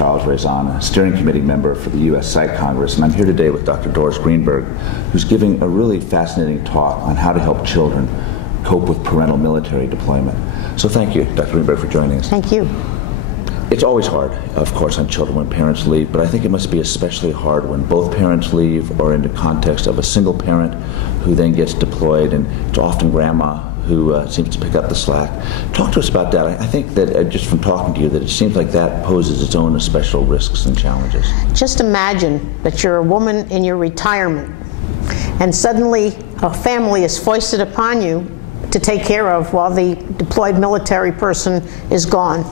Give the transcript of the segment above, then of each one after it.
Charles Raison, a steering committee member for the U.S. Psych Congress, and I'm here today with Dr. Doris Greenberg, who's giving a really fascinating talk on how to help children cope with parental military deployment. So thank you, Dr. Greenberg, for joining us. Thank you. It's always hard, of course, on children when parents leave, but I think it must be especially hard when both parents leave or in the context of a single parent who then gets deployed, and it's often grandma who seems to pick up the slack. Talk to us about that. I think that just from talking to you that it seems like that poses its own special risks and challenges. Just imagine that you're a woman in your retirement and suddenly a family is foisted upon you to take care of while the deployed military person is gone.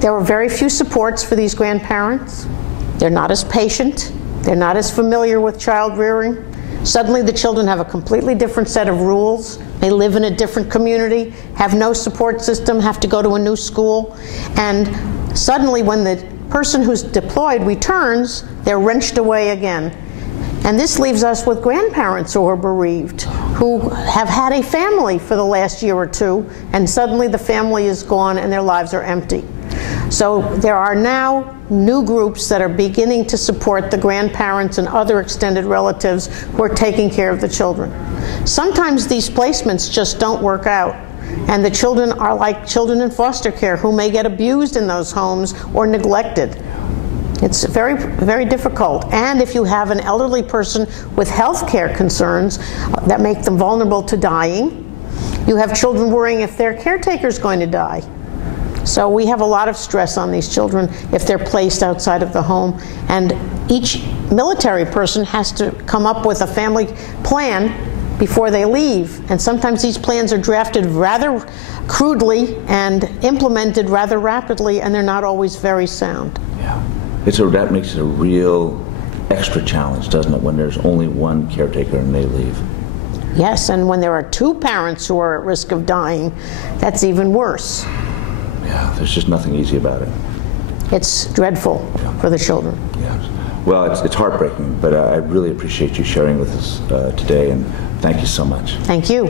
There were very few supports for these grandparents. They're not as patient. They're not as familiar with child rearing. Suddenly the children have a completely different set of rules. They live in a different community, have no support system, have to go to a new school. And suddenly when the person who's deployed returns, they're wrenched away again. And this leaves us with grandparents who are bereaved, who have had a family for the last year or two, and suddenly the family is gone and their lives are empty. So there are now new groups that are beginning to support the grandparents and other extended relatives who are taking care of the children. Sometimes these placements just don't work out, and the children are like children in foster care who may get abused in those homes or neglected. It's very, very difficult. And if you have an elderly person with health care concerns that make them vulnerable to dying, you have children worrying if their caretaker is going to die. So we have a lot of stress on these children if they're placed outside of the home, and each military person has to come up with a family plan before they leave, and sometimes these plans are drafted rather crudely and implemented rather rapidly, and they're not always very sound. Yeah, that makes it a real extra challenge, doesn't it, when there's only one caretaker and they leave? Yes, and when there are two parents who are at risk of dying, that's even worse. Yeah, there's just nothing easy about it. It's dreadful for the children. Yes. Well, it's heartbreaking, but I really appreciate you sharing with us today, and thank you so much. Thank you.